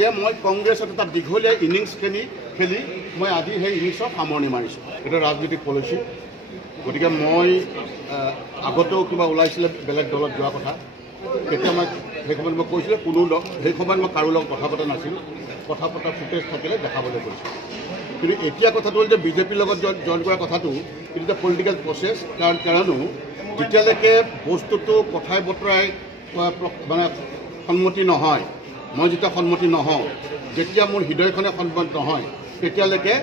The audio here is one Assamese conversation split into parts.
যে মই কংগ্ৰেছত এটা দীঘলীয়া ইনিংছ খেলি মই আজি সেই ইনিংছৰ সামৰণি মাৰিছোঁ। এটা ৰাজনৈতিক পলিচি। গতিকে মই আগতেও কিবা ওলাইছিলে বেলেগ দলত যোৱা কথা, তেতিয়া মই সেই সময়ত মই কৈছিলোঁ কোনো সেই সময়ত মই কাৰো লগত কথা পতা নাছিলোঁ, কথা পতা ফুটেজ থাকিলে দেখাবলৈ কৈছিলোঁ। কিন্তু এতিয়া কথাটো হ'ল যে বিজেপিৰ লগত জইন কৰা কথাটো it is a political process. কাৰণো যেতিয়ালৈকে বস্তুটো কথাই বতৰাই মানে সন্মতি নহয়, মই যেতিয়া সন্মতি নহওঁ, যেতিয়া মোৰ হৃদয়খনে সন্মতি নহয়, তেতিয়ালৈকে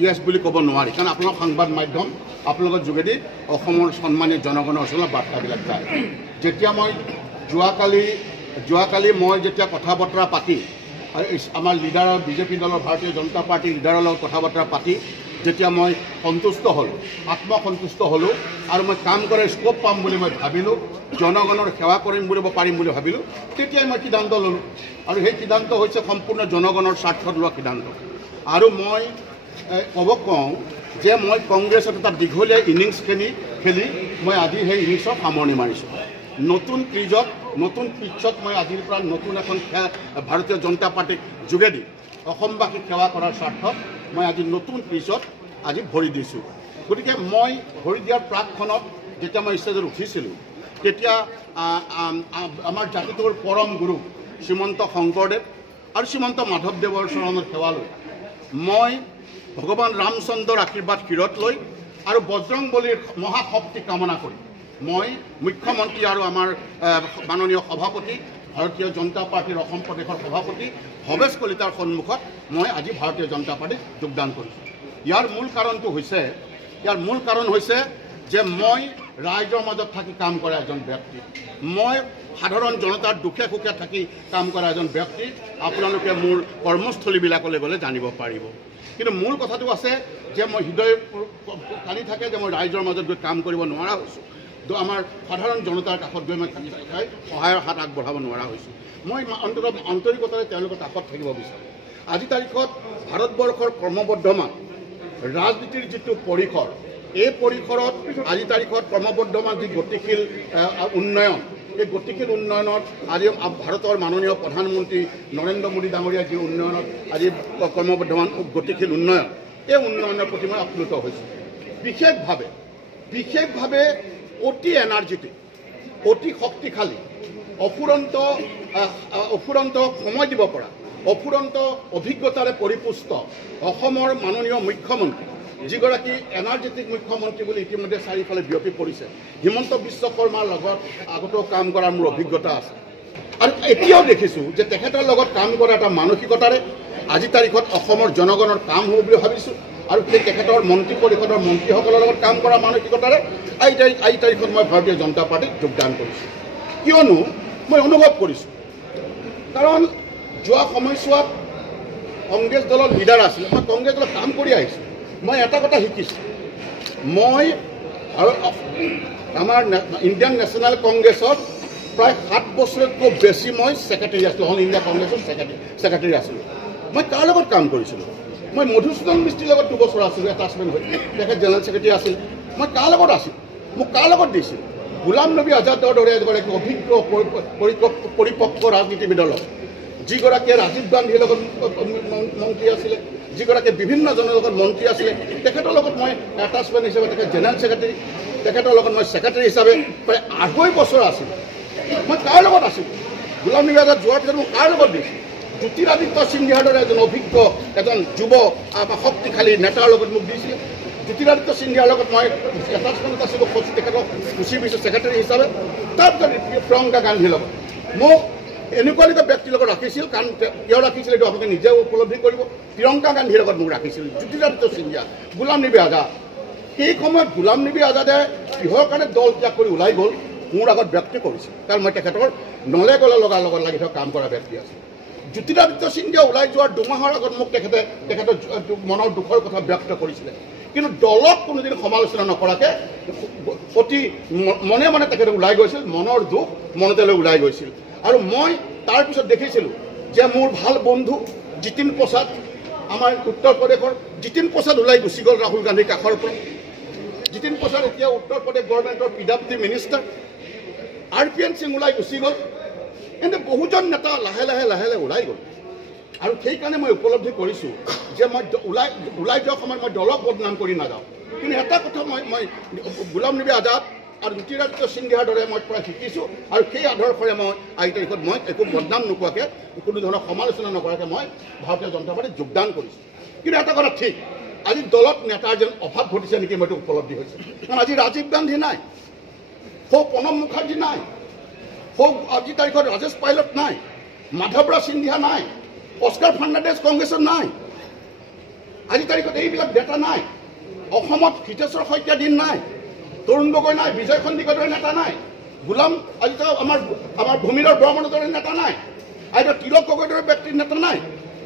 ইয়েছ বুলি ক'ব নোৱাৰি। কাৰণ আপোনালোক সংবাদ মাধ্যম, আপোনালোকৰ যোগেদি অসমৰ সন্মানীয় জনগণৰ ওচৰলৈ বাৰ্তাবিলাক যায়। যেতিয়া মই যোৱাকালি মই যেতিয়া কথা বতৰা পাতি আমাৰ লিডাৰৰ বিজেপি দলৰ ভাৰতীয় জনতা পাৰ্টীৰ লিডাৰৰ লগত কথা বতৰা পাতি যেতিয়া মই সন্তুষ্ট হ'লোঁ, আত্মসন্তুষ্ট হ'লোঁ আৰু মই কাম কৰাৰ স্ক'প পাম বুলি মই ভাবিলোঁ, জনগণৰ সেৱা কৰিম পাৰিম বুলি ভাবিলোঁ, তেতিয়াই মই সিদ্ধান্ত ল'লোঁ। আৰু সেই সিদ্ধান্ত হৈছে সম্পূৰ্ণ জনগণৰ স্বাৰ্থত লোৱা সিদ্ধান্ত। আৰু মই ক'ব কওঁ যে মই কংগ্ৰেছত এটা দীঘলীয়া ইনিংছ খেলি মই আজি সেই ইনিংছৰ সামৰণি মাৰিছোঁ। নতুন ক্ৰিজত, নতুন পিটছত মই আজিৰ পৰা নতুন এখন ভাৰতীয় জনতা পাৰ্টীৰ যোগেদি অসমবাসীক সেৱা কৰাৰ স্বাৰ্থত মই আজি নতুন পিছত আজি ভৰি দিছোঁ। গতিকে মই ভৰি দিয়াৰ প্ৰাকখনত যেতিয়া মই ষ্টেজত উঠিছিলোঁ, তেতিয়া আমাৰ জাতিটোৰ পৰম গুৰু শ্ৰীমন্ত শংকৰদেৱ আৰু শ্ৰীমন্ত মাধৱদেৱৰ চৰণত সেৱা লৈ মই ভগৱান ৰামচন্দ্ৰৰ আশীৰ্বাদ শিৰত লৈ আৰু বজৰংবলীৰ মহাশক্তি কামনা কৰি মই মুখ্যমন্ত্ৰী আৰু আমাৰ মাননীয় সভাপতি ভাৰতীয় জনতা পাৰ্টীৰ অসম প্ৰদেশৰ সভাপতি ভৱেশ কলিতাৰ সন্মুখত মই আজি ভাৰতীয় জনতা পাৰ্টীত যোগদান কৰিছোঁ। ইয়াৰ মূল কাৰণ হৈছে যে মই ৰাইজৰ মাজত থাকি কাম কৰা এজন ব্যক্তি, মই সাধাৰণ জনতাৰ দুখে সুখে থাকি কাম কৰা এজন ব্যক্তি। আপোনালোকে মোৰ কৰ্মস্থলীবিলাকলৈ গ'লে জানিব পাৰিব। কিন্তু মূল কথাটো আছে যে মই হৃদয় কালি থাকে যে মই ৰাইজৰ মাজত গৈ কাম কৰিব নোৱাৰা হৈছোঁ, আমাৰ সাধাৰণ জনতাৰ কাষত গৈ মই সহায়ৰ হাত আগবঢ়াব নোৱাৰা হৈছোঁ। মই অন্ততঃ আন্তৰিকতাৰে তেওঁলোকৰ কাষত থাকিব বিচাৰোঁ। আজি তাৰিখত ভাৰতবৰ্ষৰ ক্ৰমবৰ্ধমান ৰাজনীতিৰ যিটো পৰিসৰ, এই পৰিসৰত আজি তাৰিখত ক্ৰমবৰ্ধমান যি গতিশীল উন্নয়ন, এই গতিশীল উন্নয়নত আজি ভাৰতৰ মাননীয় প্ৰধানমন্ত্ৰী নৰেন্দ্ৰ মোদী ডাঙৰীয়া যি উন্নয়নত আজি ক্ৰমবৰ্ধমান গতিশীল উন্নয়ন, এই উন্নয়নৰ প্ৰতি মই আপ্লুত হৈছোঁ। বিশেষভাৱে অতি এনাৰ্জেটিক, অতি শক্তিশালী, অফুৰন্ত সময় দিব পৰা, অফুৰন্ত অভিজ্ঞতাৰে পৰিপুষ্ট অসমৰ মাননীয় মুখ্যমন্ত্ৰী, যিগৰাকী এনাৰ্জেটিক মুখ্যমন্ত্ৰী বুলি ইতিমধ্যে চাৰিওফালে বিয়পি পৰিছে। হিমন্ত বিশ্ব শৰ্মাৰ লগত আগতেও কাম কৰাৰ মোৰ অভিজ্ঞতা আছে আৰু এতিয়াও দেখিছোঁ যে তেখেতৰ লগত কাম কৰা এটা মানসিকতাৰে আজি তাৰিখত অসমৰ জনগণৰ কাম হ'ব বুলি ভাবিছোঁ। আৰু সেই তেখেতৰ মন্ত্ৰী পৰিষদৰ মন্ত্ৰীসকলৰ লগত কাম কৰা মানসিকতাৰে আজি তাৰিখত মই ভাৰতীয় জনতা পাৰ্টীত যোগদান কৰিছোঁ। কিয়নো মই অনুভৱ কৰিছোঁ, কাৰণ যোৱা সময়ছোৱাত কংগ্ৰেছ দলৰ লিডাৰ আছিলে, মই কংগ্ৰেছ দলত কাম কৰি আহিছোঁ। মই এটা কথা শিকিছোঁ, মই আৰু আমাৰ ইণ্ডিয়ান নেশ্যনেল কংগ্ৰেছত প্ৰায় 7 বছৰতকৈ বেছি মই ছেক্ৰেটাৰী আছিলোঁ, অল ইণ্ডিয়া কংগ্ৰেছৰ ছেক্ৰেটাৰী আছিলোঁ। মই কাৰ লগত কাম কৰিছিলোঁ? মই মধুসূদন মিস্ত্ৰীৰ লগত 2 বছৰ আছিলোঁ এটাচমেণ্ট হৈ, তেখেত জেনেৰেল ছেক্ৰেটাৰী আছিল। মই কাৰ লগত আছিলোঁ? মোক কাৰ লগত দিছিল? গোলাম নবী আজাদৰ দৰে এগৰাকী অভিজ্ঞ পৰিপক্ক ৰাজনীতিবিদৰ লগত, যিগৰাকীয়ে ৰাজীৱ গান্ধীৰ লগত মন্ত্ৰী আছিলে, যিগৰাকীয়ে বিভিন্নজনৰ লগত মন্ত্ৰী আছিলে, তেখেতৰ লগত মই এটাচমেণ্ট হিচাপে তেখেত জেনেৰেল ছেক্ৰেটাৰী, তেখেতৰ লগত মই ছেক্ৰেটাৰী হিচাপে প্ৰায় 2.5 বছৰ আছিলোঁ। মই কাৰ লগত আছিলোঁ? গোলাম নবী আজাদ যোৱাৰ পিছত মোক কাৰ লগত দিছিল? জ্যোতিৰাদিত্য সিন্ধিয়াৰ দৰে এজন অভিজ্ঞ, এজন যুৱ শক্তিশালী নেতাৰ লগত মোক দিছিলে। জ্যোতিৰাদিত্য সিন্ধিয়াৰ লগত মই এটাচমেণ্টত আছিলোঁ, তেখেতক গুচি গৈছোঁ ছেক্ৰেটাৰী হিচাপে। তাৰপিছত প্ৰিয়ংকা গান্ধীৰ লগত মোক এনেকুৱা ব্যক্তিৰ লগত ৰাখিছিল, কাৰণ কিয় ৰাখিছিল এইটো আপোনালোকে নিজে উপলব্ধি কৰিব। প্ৰিয়ংকা গান্ধীৰ লগত মোক ৰাখিছিল, জ্যোতিৰাদিত্য সিন্ধিয়া, গোলাম নবী আজাদ। সেই সময়ত গোলাম নবী আজাদে কিহৰ কাৰণে দল ত্যাগ কৰি ওলাই গ'ল মোৰ আগত ব্যক্তি কৰিছিল, কাৰণ মই তেখেতৰ নলে গলে লগাৰ লগত লাগি থকা কাম কৰা ব্যক্তি আছিল। জ্যোতিৰাদিত্য সিন্ধিয়া ওলাই যোৱাৰ 2 মাহৰ আগত মোক তেখেতৰ মনৰ দুখৰ কথা ব্যক্ত কৰিছিলে। কিন্তু দলক কোনোদিন সমালোচনা নকৰাকৈ অতি মনে মনে তেখেতে ওলাই গৈছিল, মনৰ দুখ মনতে লৈ ওলাই গৈছিল। আৰু মই তাৰপিছত দেখিছিলোঁ যে মোৰ ভাল বন্ধু জিতিন প্ৰসাদ, আমাৰ উত্তৰ প্ৰদেশৰ জিতিন প্ৰসাদ ওলাই গুচি গ'ল ৰাহুল গান্ধীৰ কাষৰ পৰা। জিতিন প্ৰসাদ এতিয়া Uttar Pradesh গভৰ্ণমেণ্টৰ PWD minister. RPN Singh ওলাই গুচি গ'ল। এনে বহুজন নেতা লাহে লাহে ওলাই গ'ল। আৰু সেইকাৰণে মই উপলব্ধি কৰিছোঁ যে মই ওলাই যোৱাৰ সময়ত মই দলক বদনাম কৰি নাযাওঁ। কিন্তু এটা কথা মই গোলাম নবী আজাদ আৰু জ্যোতিৰাদিত্য সিন্ধিয়াৰ দৰে মই প্ৰায় শিকিছোঁ আৰু সেই আদৰ্শৰে মই আজি তাৰিখত মই একো বদনাম নোকোৱাকৈ কোনো ধৰণৰ সমালোচনা নকৰাকৈ মই ভাৰতীয় জনতা পাৰ্টীত যোগদান কৰিছোঁ। কিন্তু এটা কথা ঠিক, আজি দলত নেতাৰ যেন অভাৱ ঘটিছে নেকি মইতো উপলব্ধি হৈছে। কাৰণ আজি ৰাজীৱ গান্ধী নাই, সৌ প্ৰণৱ মুখাৰ্জী নাই, সৌ আজি তাৰিখত ৰাজেশ পাইলট নাই, মাধৱৰাজ সিন্ধিয়া নাই, অস্কাৰ ফাৰ্ণাণ্ডেজ কংগ্ৰেছত নাই, আজি তাৰিখত এইবিলাক নেতা নাই। অসমত হিতেশ্বৰ শইকীয়া দিন নাই, তৰুণ গগৈ নাই, বিজয় সন্দিকৰ দৰে নেতা নাই, গোলাম আজি আমাৰ ভূমিধৰ বৰ্মনৰ দৰে নেতা নাই, আজি তিলক গগৈৰ দৰে ব্যক্তিৰ নেতা নাই।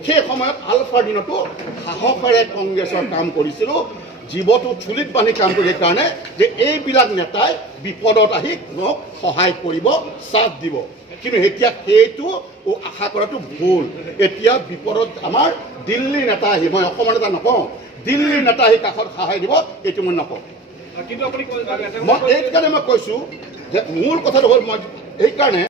সেই সময়ত আলফাৰ দিনতো সাহসেৰে কংগ্ৰেছৰ কাম কৰিছিলোঁ, জীৱটো চুলিত বান্ধি কাম কৰি কাৰণে যে এইবিলাক নেতাই বিপদত আহি মোক সহায় কৰিব, চাথ দিব। কিন্তু এতিয়া সেইটো আশা কৰাটো ভুল। এতিয়া বিপদত আমাৰ দিল্লীৰ নেতা আহি, মই অসমৰ নেতা নকওঁ, দিল্লীৰ নেতা আহি কাষত সহায় দিব, এইটো মই নকওঁ। মই এইকাৰণে মই কৈছোঁ যে মূল কথাটো হ'ল মই এইকাৰণে